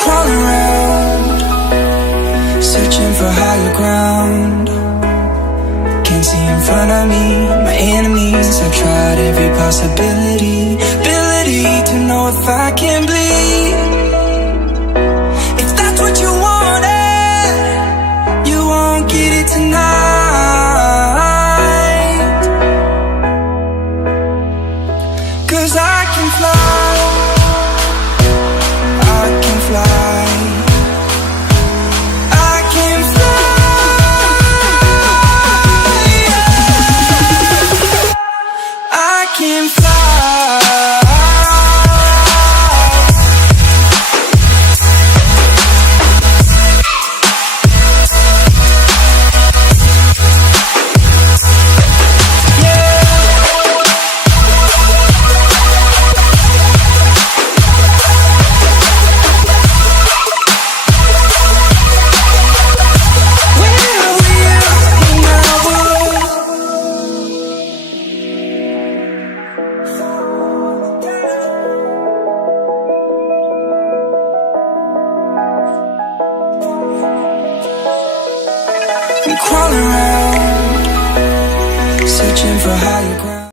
crawling around, searching for higher ground. Can't see in front of me, my enemies. I've tried every possibility, ability to know if I can bleed. If that's what you wanted, you won't get it tonight. 'Cause I can fly, I can fly, I can fly, I can fly. I'm crawling around, searching for higher ground.